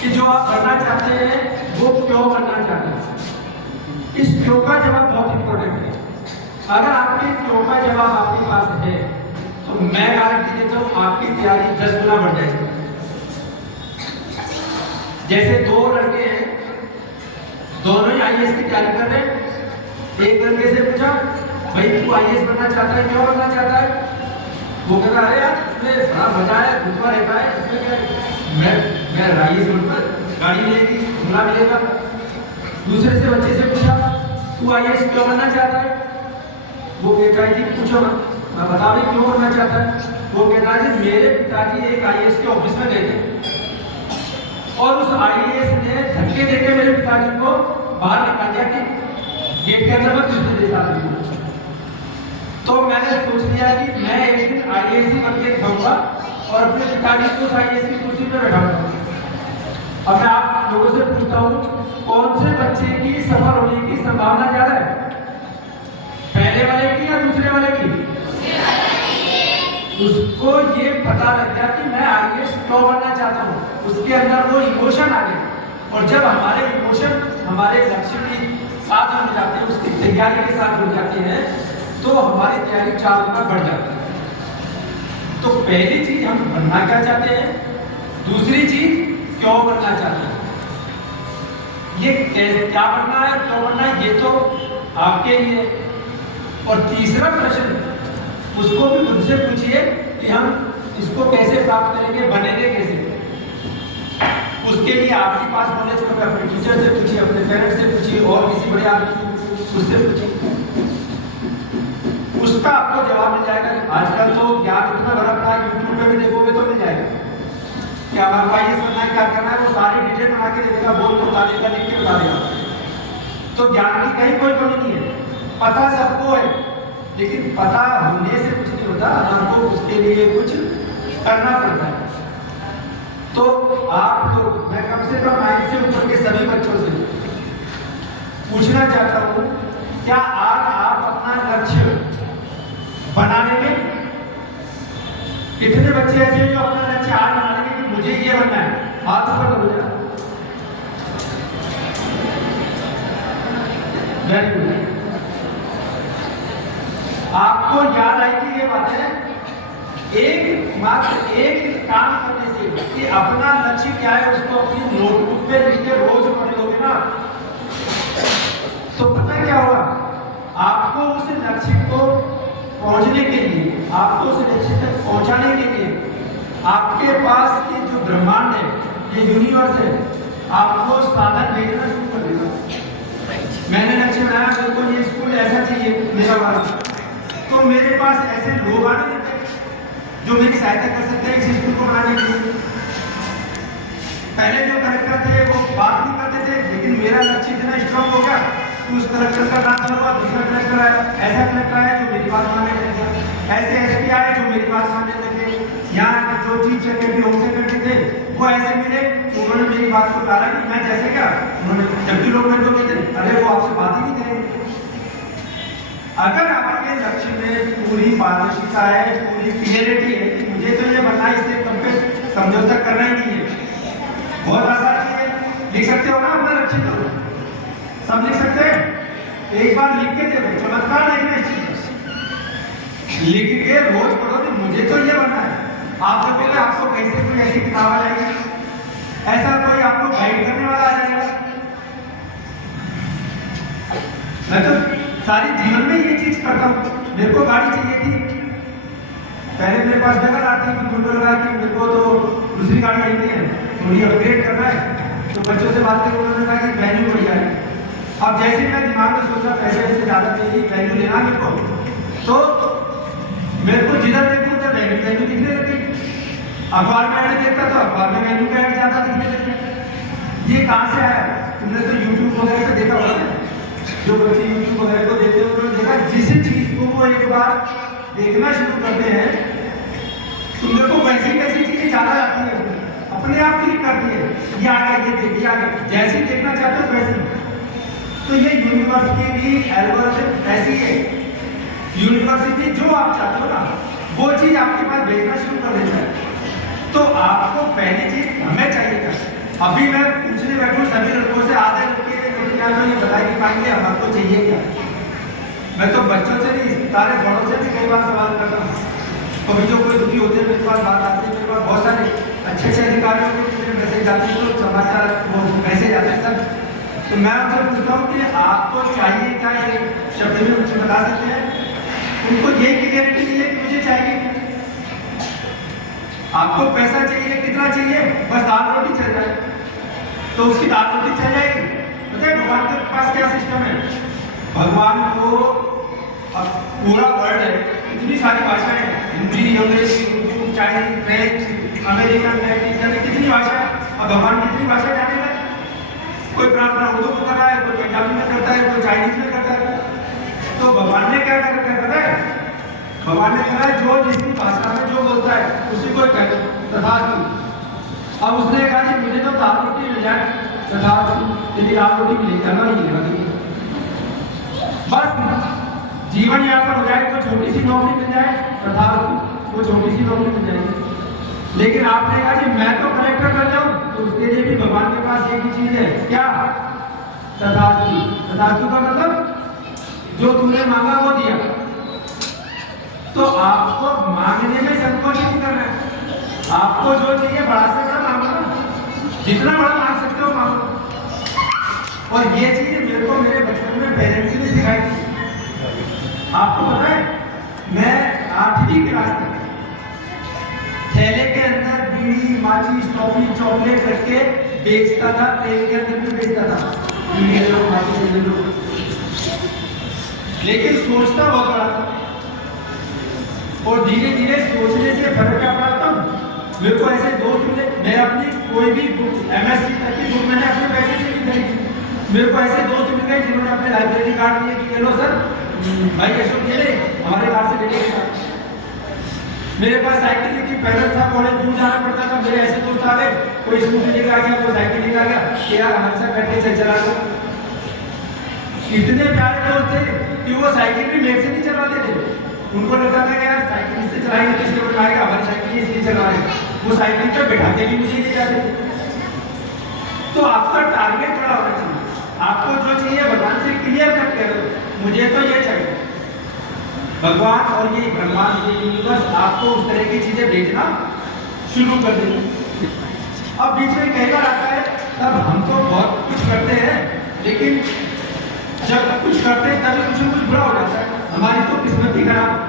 कि जो आप बनना चाहते हैं वो क्यों बनना चाहते हैं। इस क्यों का जवाब बहुत इंपॉर्टेंट है। अगर आपके क्यों का जवाब आपके पास है तो मैं गारंटी देता हूँ आपकी तैयारी 10 गुना बढ़ जाएगी। जैसे दो लड़के हैं, दोनों ही आईएएस की तैयारी कर रहे हैं। एक लड़के से पूछा, भाई तू आईएएस बनना चाहता है, क्यों बनना चाहता है? वो कहता अरे यार तुम्हें बड़ा मजा है, घूमना रहता है, इसमें क्या मैं आईएएस बनूंगा, गाड़ी मिलेगी, घूमना मिलेगा। दूसरे से बच्चे से पूछा, तू आईएएस क्यों बनना चाहता है? वो कहता है कि पूछो ना, मैं बता भाई क्यों बनना चाहता है। वो कहता है कि मेरे पिताजी एक आईएएस के ऑफिस में गए थे और उस आईएएस ने धक्के देके मेरे पिताजी को बाहर निकाल दिया कि गेट के अंदर में कुछ नहीं दे सकती। तो मैंने सोच लिया कि मैं एक दिन आईएएस ही बन के दिखाऊंगा और अपने पिताजी को उस आईएएस की कुर्सी पर बैठाऊंगा। अब मैं आप लोगों से पूछता हूँ, कौन से बच्चे की सफल होने की संभावना ज्यादा है, पहले वाले की या दूसरे वाले की? उसको ये पता लग गया कि मैं आईएएस क्यों बनना चाहता हूँ, उसके अंदर वो इमोशन आ गए। और जब हमारे इमोशन हमारे लक्ष्य के साथ जुड़ जाते हैं, उसकी तैयारी के साथ जुड़ जाते हैं, तो हमारी तैयारी 4 गुना बढ़ जाती है। तो पहली चीज हम बनना क्या चाहते हैं, दूसरी चीज क्यों बनना चाहते हैं। ये क्या बनना है, क्यों बनना है, ये तो आपके लिए। और तीसरा प्रश्न उसको भी खुद से पूछिए कि हम इसको कैसे प्राप्त करेंगे, बनेंगे कैसे। उसके लिए आपके पास नॉलेज करो, अपने टीचर से पूछिए, अपने पेरेंट्स से पूछिए, और किसी बड़े आदमी से उससे पूछिए, उसका आपको जवाब मिल जाएगा। आजकल तो ज्ञान इतना भरा पड़ा है, यूट्यूब पे भी देखोगे तो मिल जाएगा कि हमारा आईएएस बनना है, क्या करना है, वो सारी डिटेल बना के दे देगा, बोल के बता देगा, लिख के बता देगा। तो ज्ञान की कहीं कोई कमी नहीं है, पता सबको है, लेकिन पता होने से कुछ नहीं होता, हमको उसके लिए कुछ करना पड़ता है। तो आप लोग, मैं कम से कम 9 से ऊपर के सभी बच्चों से पूछना चाहता हूँ, क्या आज आप अपना लक्ष्य बनाने में, कितने बच्चे ऐसे हैं जो अपना लक्ष्य आज बनाने में कि मुझे ये बनना है, हाथ ऊपर करो जरा। Very good. आपको याद आएगी ये बातें मात्र एक काम करने से कि अपना लक्ष्य क्या है उसको अपनी नोटबुक पे लिख के रोज पढ़ लोगे ना, तो पता क्या होगा, आपको उस लक्ष्य को पहुंचने के लिए, आपको उस लक्ष्य तक पहुंचाने के लिए आपके पास ये जो ब्रह्मांड है, ये यूनिवर्स है, आपको साधन भेजना शुरू कर देगा। मैंने लक्ष्य बनाया, मेरे को ये स्कूल ऐसा चाहिए मेरा वाला, तो मेरे पास ऐसे लोग आने लगते जो मेरी सहायता कर सकते हैं इस स्कूल को बनाने के लिए। पहले जो कलेक्टर थे वो बात नहीं करते थे, लेकिन मेरा लक्ष्य इतना स्ट्रॉन्ग हो गया कि उस कलेक्टर का नाम हुआ, दूसरा कलेक्टर आया, ऐसा कलेक्टर आया जो मेरी बात मानने लगे, ऐसे एसपी आए जो मेरी बात मानने लगे, यहाँ जो चीफ सेक्रेटरी, होम सेक्रेटरी थे वो ऐसे मिले, उन्होंने मेरी बात को टाला कि मैं जैसे क्या, उन्होंने, जबकि लोग मेरे को कहते अरे वो आपसे बात ही नहीं करेंगे। अगर आपके लक्ष्य में पूरी पारदर्शिता है, पूरी क्लियरिटी है कि मुझे तो ये बनना है, इससे कम पे समझौता करना ही नहीं है, बहुत आसान है। लिख सकते हो ना अपना लक्ष्य, तो सब लिख सकते हैं, एक बार लिख के देखो, चमत्कार देखना इस चीज, लिख के रोज पढ़ो कि मुझे तो ये बनना है। आप देखोगे आपको कैसे कोई ऐसी किताब आ जाएगी, ऐसा कोई आपको गाइड करने वाला आ जाएगा। मैं तो सारी जीवन में ये चीज करता हूँ। मेरे को गाड़ी चाहिए थी, पहले मेरे पास नगर आती, फिर मुझे लगा कि मेरे को तो दूसरी गाड़ी लेनी है, थोड़ी अपग्रेड करना है, तो बच्चों से बात करके उन्होंने कहा कि वैल्यू बढ़िया है। अब जैसे मैं दिमाग में सोचा पैसे से ज़्यादा चाहिए, वैल्यू लेना मेरे को, तो मेरे को जिधर देखूँ उधर वैल्यू दिखने लगी। अखबार में ऐड देखता तो अखबार में वैल्यू का ऐड ज़्यादा दिखने लगी। ये कहाँ से आया? तुमने तो यूट्यूब वगैरह पे देखा होगा ना, जो बच्चे यूट्यूब वगैरह को देखते हैं उन्होंने देखा, जिस चीज को वो एक बार देखना शुरू करते हैं, तुम देखो वैसी वैसी चीजें ज्यादा आती है, अपने आप क्लिक करती है, ये आ गया, ये देखिए आ गया, जैसे देखना चाहते हो वैसे। तो ये यूनिवर्स की भी एल्गोरिथम ऐसी है, यूनिवर्सिटी जो आप चाहते हो ना वो चीज आपके पास भेजना शुरू कर देता है। तो आपको पहली चीज हमें चाहिए अभी मैं पूछने बैठूं सभी लड़कों से, आधे लड़के क्या तो ये बता ही पाएंगे हम आपको चाहिए क्या। मैं तो बच्चों से नहीं, सारे बड़ों से भी कई बार सवाल करता हूँ। कभी जो कोई दुखी होते हैं मेरे पास बात आती है, मेरे पास बहुत सारे अच्छे अच्छे अधिकारियों के मैसेज आते हैं, तो समाचार वो मैसेज आते हैं सर। तो मैं उनसे पूछता हूँ कि आपको चाहिए क्या, ये शब्द में कुछ बता सकते हैं? उनको ये क्लियरिटी नहीं है कि मुझे चाहिए। आपको पैसा चाहिए, कितना चाहिए? बस दाल रोटी चल जाए, तो उसकी दाल रोटी चल जाएगी। बताइए भगवान के पास क्या सिस्टम है? भगवान को अब पूरा वर्ल्ड है, इतनी सारी भाषाएं हैं, हिंदी, अंग्रेजी, Urdu, Chinese, French, American, Latin, कितनी भाषा है। अब भगवान कितनी भाषा जानेगा? कोई प्रार्थना उर्दू में कर रहा है, कोई पंजाबी में करता है, कोई चाइनीज में करता है। तो भगवान ने क्या कर रखा है पता है? भगवान ने कहा जो जिसकी भाषा में जो बोलता है उसी को कहे तथास्तु। अब उसने कहा कि मुझे तो दाल रोटी मिल जाए, तथास्तु, तेरी दाल रोटी मिलेगी, चलो ये लगा बस जीवन यापन हो जाए, तो छोटी सी नौकरी मिल जाए, तथास्तु, वो छोटी सी नौकरी मिल जाएगी। लेकिन आपने कहा कि मैं तो कलेक्टर बन जाऊं, तो उसके लिए भी भगवान के पास एक ही चीज है, क्या? तथास्तु। तथास्तु का मतलब जो तूने मांगा वो दिया। तो आपको मांगने में संकोच नहीं करना है। आपको जो चाहिए बड़ा से बड़ा मांगो, जितना बड़ा मांग सकते हो मांगो। और ये चीज मेरे को मेरे बचपन में पेरेंट्स ने सिखाई थी। आपको पता है, मैं 8वीं क्लास तक थैले के अंदर बीड़ी, माचिस, टॉफी, चॉकलेट रख के बेचता था, ट्रेन के अंदर भी बेचता था, ये लो माचिस ले लो। लेकिन सोचता बहुत बड़ा था, और धीरे धीरे सोचने से फर्क क्या पड़ा था। मेरे को ऐसे दोस्त मिले, मैं अपनी कोई भी बुक, MSc तक की बुक मैंने अपने पैसे से नहीं खरीदी। मेरे को ऐसे दोस्त मिल गए जिन्होंने अपने लाइब्रेरी कार्ड दिए कि लो सर, भाई अशोक ये ले, हमारे कार से ले लेगा। मेरे पास साइकिल की पैदल था, कॉलेज दूर जाना पड़ता था, मेरे ऐसे दोस्त आ गए, कोई स्कूटी लेकर आ गया, कोई साइकिल लेकर आ गया, यार हमारे साथ बैठे से चला लो। इतने प्यारे दोस्त थे कि वो साइकिल भी मेरे से नहीं चलवाते थे। उनको लगता था कि यार साइकिल इससे चलाएंगे तो इसके ऊपर आएगा, हमारी साइकिल इसलिए चला रहे हैं। वो साइकिल पे बैठाते भी मुझे ले जाते। तो आपका टारगेट बड़ा होना चाहिए। आपको जो चाहिए भगवान से क्लियर कट करो, मुझे तो ये चाहिए। भगवान और ये ब्रह्मांड, ये यूनिवर्स आपको उस तरह की चीजें भेजना शुरू कर देंगे। अब बीच में कई बार आता है, तब हम तो बहुत कुछ करते हैं, लेकिन जब कुछ करते हैं तब कुछ न कुछ बुरा हो जाता है, हमारी तो किस्मत ही खराब।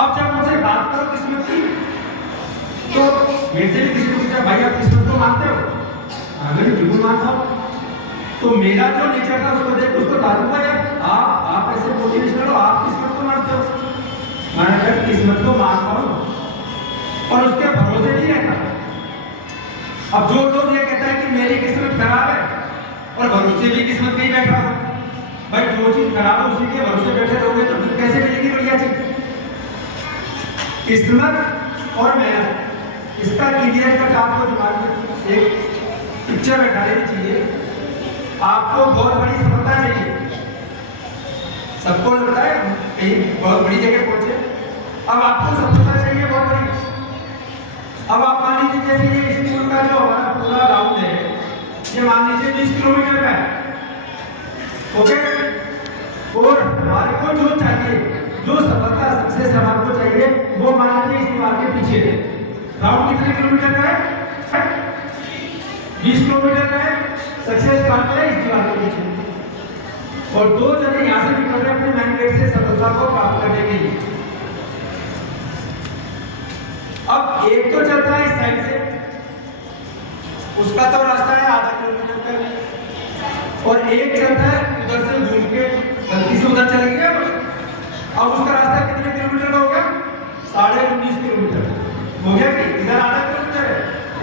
अब जब मुझसे बात करो किस्मत की, तो मेरे से भी किसी को पूछा भाई आप किस्मत को मानते हो? अगर बिल्कुल मानता हूं। तो मेरा जो नेचर था उसको देख उसको डालूंगा यार, आप ऐसे मोटिवेशन लो, आप किस्मत को मानते हो? मैंने कहा किस्मत को मानता हूं, और उसके भरोसे नहीं रहता। अब जो लोग ये कहता है कि मेरी किस्मत खराब है और भरोसे भी किस्मत में ही बैठा हो, भाई जो चीज खराब है उसी के भरोसे बैठे रहोगे तो फिर कैसे मिलेगी बढ़िया चीज? किस्मत और मेहनत, इसका क्लियर कट आपको दिमाग में एक पिक्चर बैठा लेनी चाहिए। आपको बहुत बड़ी सफलता चाहिए, सबको लगता है कहीं बहुत बड़ी जगह पहुंचे। अब आपको सफलता चाहिए बहुत बड़ी। अब आप मान लीजिए जैसे ये स्कूल का जो हमारा पूरा राउंड है, ये मान लीजिए 20 किलोमीटर का है, ओके। और हमारे को जो चाहिए, जो सफलता सक्सेस हमारे को चाहिए, वो मान लीजिए इस दीवार के पीछे है। राउंड कितने किलोमीटर का है? 20 किलोमीटर का है। सक्सेस कहाँ पे है? इस दीवार के पीछे। और 2 जने यहाँ से निकल रहे अपने मेन गेट से सफलता को प्राप्त करने के लिए। अब एक तो चलता है इस साइड से, उसका तो रास्ता है आधा किलोमीटर तक, और एक चलता है उधर से घूम के गलती से उधर चले गया। अब उसका रास्ता कितने किलोमीटर का हो गया? 19.5 किलोमीटर हो गया। कि इधर आधा किलोमीटर है,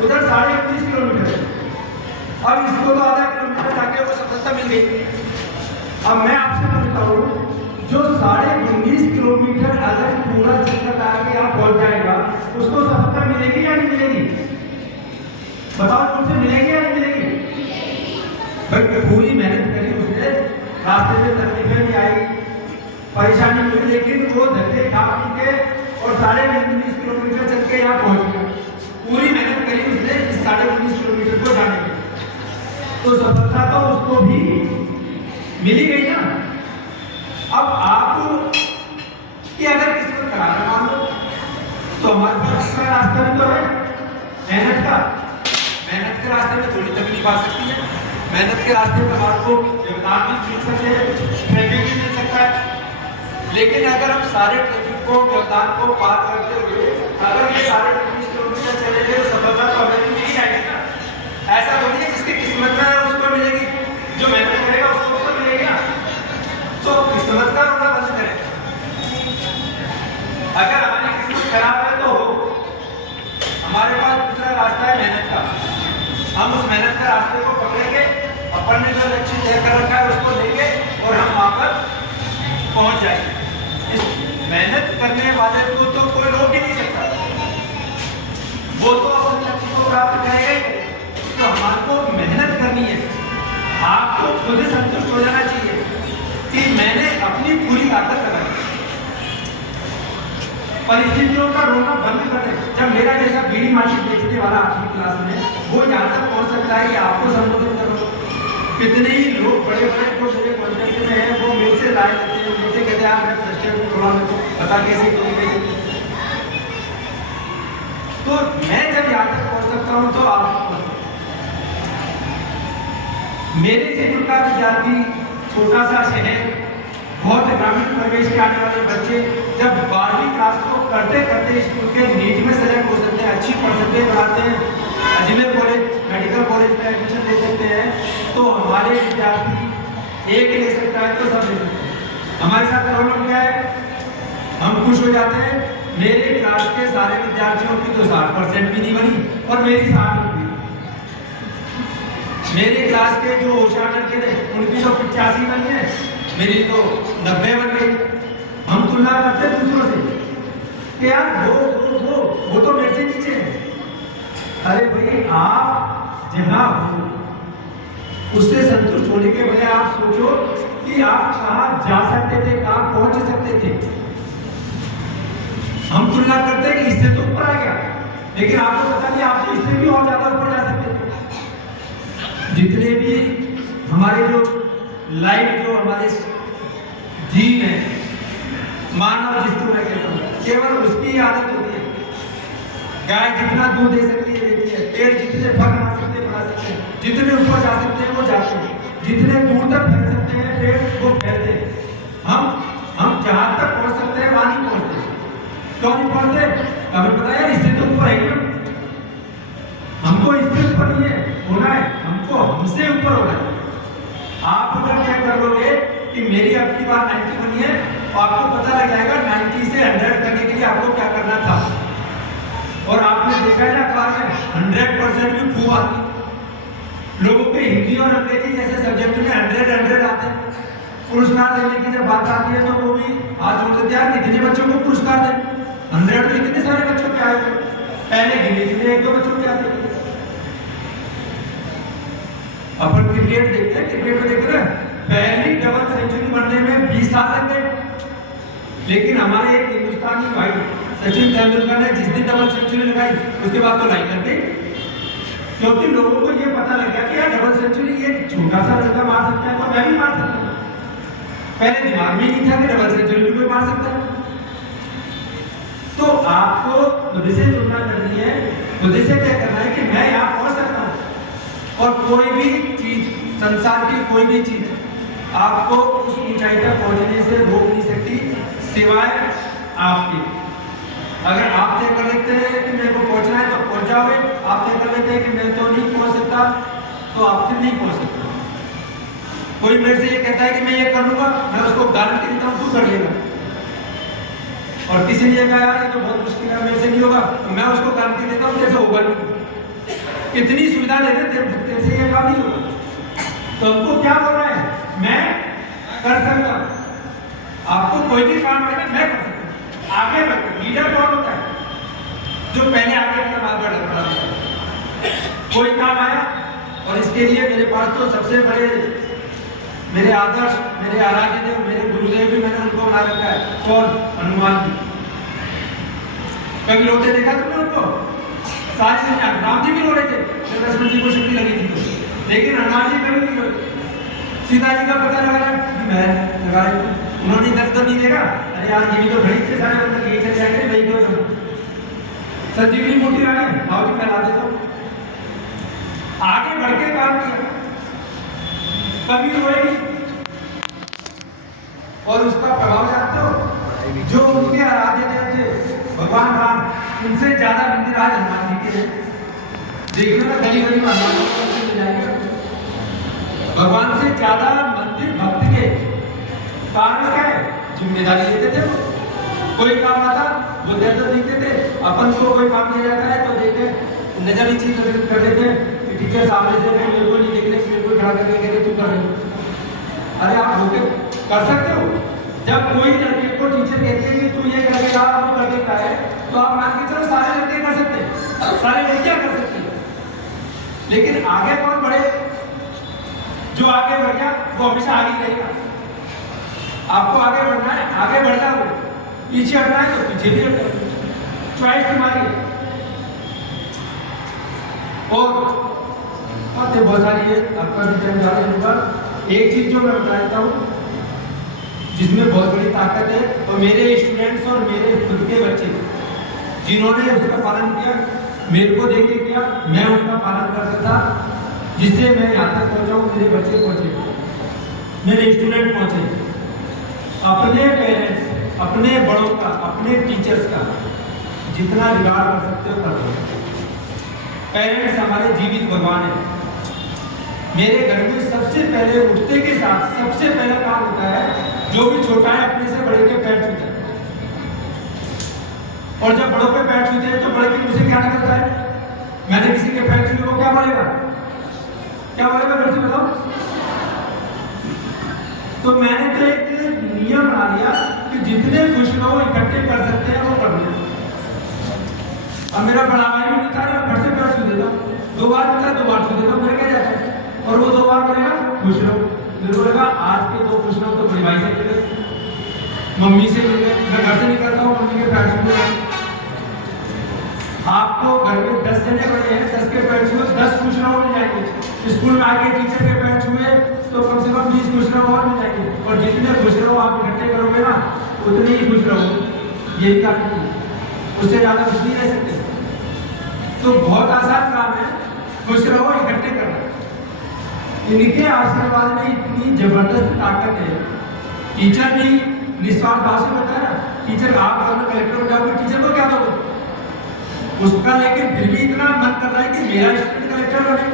उधर 19.5 किलोमीटर है। अब इसको तो आधा किलोमीटर जाके वो सफलता मिल गई। अब मैं आपसे पूछता हूँ, जो 19.5 किलोमीटर अगर पूरा चक्कर आके आप पहुंच जाएगा, उसको सफलता मिलेगी या नहीं मिलेगी? बताओ, तुमसे मिलेगी या नहीं मिलेगी? भाई पूरी मेहनत करी उसने, रास्ते में तकलीफें भी आई, परेशानी हुई, लेकिन वो धक्के खा पी के और 19.5 किलोमीटर चल के यहाँ पहुंच गया। पूरी मेहनत करी तो सफलता तो उसको भी मिली गई ना। अब आप कि अगर किस्मत खराब है मान लो, तो हमारे पास दूसरा रास्ता भी तो है, मेहनत का। मेहनत के रास्ते में थोड़ी तकलीफ आ सकती है, मेहनत के रास्ते में आपको योगदान भी मिल सकते हैं, ट्रैफिक भी मिल सकता है। लेकिन अगर हम सारे ट्रैफिक को, योगदान को पार करते हुए अगर ये सारे 19 किलोमीटर चले गए तो सफलता तो हमें भी नहीं आएगी ना। ऐसा थोड़ी है जिसकी किस्मत में है उसको मिलेगी, जो मेहनत करेगा उसको तो मिलेगी ना। तो किस्मत का रोना बंद करें। अगर हमारी किस्मत खराब है तो हमारे पास दूसरा रास्ता है मेहनत का। हम उस मेहनत के रास्ते को पकड़ेंगे, अपन ने जो लक्ष्य तय कर रखा है उसको लेंगे और हम वहां पर पहुंच जाएंगे। इस मेहनत करने वाले को तो कोई रोक ही नहीं सकता, वो तो अपने लक्ष्य को प्राप्त करेगा। तो हमको मेहनत करनी है, आपको खुद संतुष्ट हो जाना चाहिए कि मैंने अपनी पूरी ताकत लगाई। परिस्थितियों का रोना बंद कर दे। जब मेरा जैसा बीड़ी मार्केट बेचने वाला आठवीं क्लास में वो यहाँ तक पहुँच सकता है कि आपको संबोधित करो, कितने ही लोग बड़े बड़े जो मेरे कॉन्टेक्ट में है वो मेरे से राय देते हैं, मेरे से कहते हैं मैं फ्रस्ट्रेट हूँ, थोड़ा मेरे को पता कैसे कैसे। तो मैं जब यहाँ तक पहुँच सकता हूँ तो आप मेरे स्कूल का विद्यार्थी, छोटा सा शहर, बहुत ग्रामीण परिवेश के आने वाले बच्चे जब 12वीं क्लास को करते करते स्कूल के नीट में सेलेक्ट हो सकते हैं, अच्छी परसेंटेज बनाते हैं, अजमेर कॉलेज, मेडिकल कॉलेज में एडमिशन ले सकते हैं, तो हमारे विद्यार्थी एक ले सकता है तो सब ले सकते हैं। हमारे साथ प्रॉब्लम क्या है, हम खुश हो जाते हैं। मेरे क्लास के सारे विद्यार्थियों की तो 60% भी नहीं बनी और मेरी 60 बनी। मेरे क्लास के जो होशियार लड़के थे उनकी तो 85 बनी है, मेरी तो 90 बन गई। हम तुलना करते दूसरों से कि यार वो तो मेरे से नीचे है। अरे भाई आप जहां हो उससे संतुष्ट होने के बजाय आप सोचो कि आप कहां जा सकते थे, कहां पहुंच सकते थे। हम तुलना करते हैं कि इससे तो ऊपर आ गया, लेकिन आपको पता नहीं आप तो इससे भी और ज्यादा ऊपर जा सकते थे। जितने भी हमारे जो लाइफ, जो हमारे जीन है, मानव जिसको मैं कहता हूँ, केवल उसकी आदत होती है। गाय जितना दूध दे सकती है देती है, पेड़ जितने फल बना सकते हैं बना सकते हैं, जितने ऊपर जा सकते हैं वो जाते हैं, जितने दूर तक फैल सकते हैं पेड़ वो फैलते हैं। हम जहां तक पहुंच सकते हैं वहां नहीं पहुंचते। क्यों नहीं पहुंचते? हमें पता है इससे तो ऊपर है, हमको इससे ऊपर नहीं है होना है, हमको हमसे ऊपर होना है। आप अगर क्या कर लोगे कि मेरी अब की बार 90 बनी है तो आपको पता लग जाएगा 90 से 100 करने के लिए आपको क्या करना था। और आपने देखा है ना अखबार में 100% भी खूब आती। लोगों के हिंदी और अंग्रेजी जैसे सब्जेक्ट में 100 आते हैं। पुरस्कार देने की जब बात आती है तो वो भी हाथ जोड़ देते हैं, कितने बच्चों को पुरस्कार दें। 100 तो इतने सारे बच्चों के आए, पहले गिने 1-2 बच्चों के आते। अपन क्रिकेट देखते हैं, क्रिकेट में देखते हैं पहली डबल सेंचुरी बनने में 20 साल लग गए। लेकिन हमारे एक हिंदुस्तानी भाई सचिन तेंदुलकर ने जिस दिन डबल सेंचुरी लगाई उसके बाद तो लाइन लग गई, क्योंकि लोगों को ये पता लग गया कि यार डबल सेंचुरी ये छोटा सा लड़का मार सकता है तो मैं भी मार सकता हूँ। पहले दिमाग में नहीं था कि डबल सेंचुरी भी कोई मार सकता है। तो आपको खुद से तुलना करनी है, खुद से तय करना है कि मैं यहाँ पहुंच सकता हूँ। और कोई भी चीज, संसार की कोई भी चीज आपको उस ऊंचाई तक पहुंचने से रोक नहीं सकती सिवाय आपके। अगर आप तय कर लेते हैं कि मेरे को पहुंचना है तो पहुंच जाओगे, आप तय कर लेते हैं कि मैं तो नहीं पहुंच सकता तो आप फिर नहीं पहुंच सकते। कोई मेरे से ये कहता है कि मैं ये कर लूंगा, मैं उसको गारंटी देता हूँ तू कर लेगा। और किसी ने कहा यार ये तो बहुत मुश्किल है, मेरे से नहीं होगा, तो मैं उसको गारंटी देता हूँ जैसे होगा नहीं। इतनी सुविधा दे देते जैसे ये काम नहीं होगा। तो हमको क्या बोल रहा है, मैं कर सकता। आपको कोई भी काम आएगा मैं कर सकता। आगे बढ़। लीडर कौन होता है? जो पहले आगे अपना बात बढ़ा देता। कोई काम आया और इसके लिए मेरे पास तो सबसे बड़े मेरे आदर्श, मेरे आराध्य देव, मेरे गुरुदेव भी मैंने उनको बना रखा है। कौन? हनुमान जी। कभी रोते देखा तुमने उनको? सारी दुनिया, राम जी भी रो रहे थे जब लक्ष्मण जी को शक्ति लगी थी। लेकिन हनुमान जी कभी नहीं होते। सीता जी का पता लगा कि मैं लगा रही हूँ, उन्होंने इधर तो नहीं देखा, अरे यार ये भी तो खड़ी थे सारे बंदर ये चले जाएंगे वही क्यों संजीवनी मोटी रानी आओ जी मैं ला देता हूँ। आगे बढ़ के काम किया, कभी रोएगी और उसका प्रभाव जानते हो, जो उनके आराध्य देव थे भगवान राम, उनसे ज्यादा मंदिर आज हनुमान जी के हैं। देखने में गली गली में हनुमान जी जाएंगे, भगवान से ज्यादा मंदिर भक्त के कारण क्या है, जिम्मेदारी लेते थे। कोई काम आता वो देर तक देखते थे, अपन को कोई काम दिया जाता है तो देखे नजर नीचे कर देते कि टीचर सामने से मेरे को नहीं देखने, मेरे को खड़ा करके कहते तू कर रहे। अरे आप होके कर सकते हो। जब कोई लड़के को टीचर कहती है कि तू ये करके ला, वो करके का है, तो आप मान के चलो सारे लड़के कर सकते हैं, सारे लड़कियां कर सकती है। लेकिन आगे कौन बढ़े, जो आगे बढ़ गया वो हमेशा आगे ही रहेगा। आपको आगे बढ़ना है, आगे बढ़ जाओ, पीछे हटना है तो पीछे भी हटना है, चॉइस तुम्हारी है। और बातें बहुत सारी है, आपका भी टाइम ज़्यादा होगा। एक चीज जो मैं बता देता हूँ जिसमें बहुत बड़ी ताकत है, और मेरे स्टूडेंट्स और मेरे खुद के बच्चे जिन्होंने उसका पालन किया, मेरे को देख के किया, मैं उनका पालन करता था, जिससे मैं यहाँ तक पहुँचा हूँ, मेरे बच्चे पहुँचे, मेरे स्टूडेंट पहुँचे। अपने पेरेंट्स, अपने बड़ों का, अपने टीचर्स का जितना रिगार्ड कर सकते हो कर लो। पेरेंट्स हमारे जीवित भगवान है। मेरे घर में सबसे पहले उठते के साथ सबसे पहला काम होता है, जो भी छोटा है अपने से बड़े के पैर छूता है, और जब बड़ों के पैर छूते हैं तो बड़े की मुझसे क्या निकलता है, मैंने किसी के पैर छूए वो क्या बोलेगा, क्या बोलेगा मेरे से बताओ। तो मैंने तो एक नियम बना लिया कि जितने खुश लोग इकट्ठे कर सकते हैं वो कर लें। अब मेरा बड़ा भाई भी बता रहा, घर से पैर छू देता, 2 बार बता, 2 बार छू देता, मेरे क्या जाता है, और वो 2 बार बोलेगा खुश रहो। मेरे को लगा आज के 2 खुश रहो तो बड़ी भाई से मिल गए, मम्मी से मिल गए, मैं घर से निकलता हूँ मम्मी के पैर छू गए। आपको घर में 10 जने बड़े हैं, 10 के पैर छुए 10 खुश रहो मिल जाएंगे। स्कूल में आके टीचर के पैर छुए तो कम से कम 20 खुश रहो और मिल जाएंगे, और जितने खुश रहो आप इकट्ठे करोगे ना उतने ही खुश रहो। यही काम है, उससे ज्यादा खुश नहीं रह सकते। तो बहुत आसान काम है, खुश रहो इकट्ठे करना। इनके आशीर्वाद में इतनी जबरदस्त ताकत है। टीचर भी निस्वार्थ भाव से बताया ना, टीचर आप अगर कलेक्टर हो जाओगे टीचर को क्या दोगे उसका, लेकिन फिर भी इतना मन कर रहा है कि मेरा स्टूडेंट कलेक्टर बने।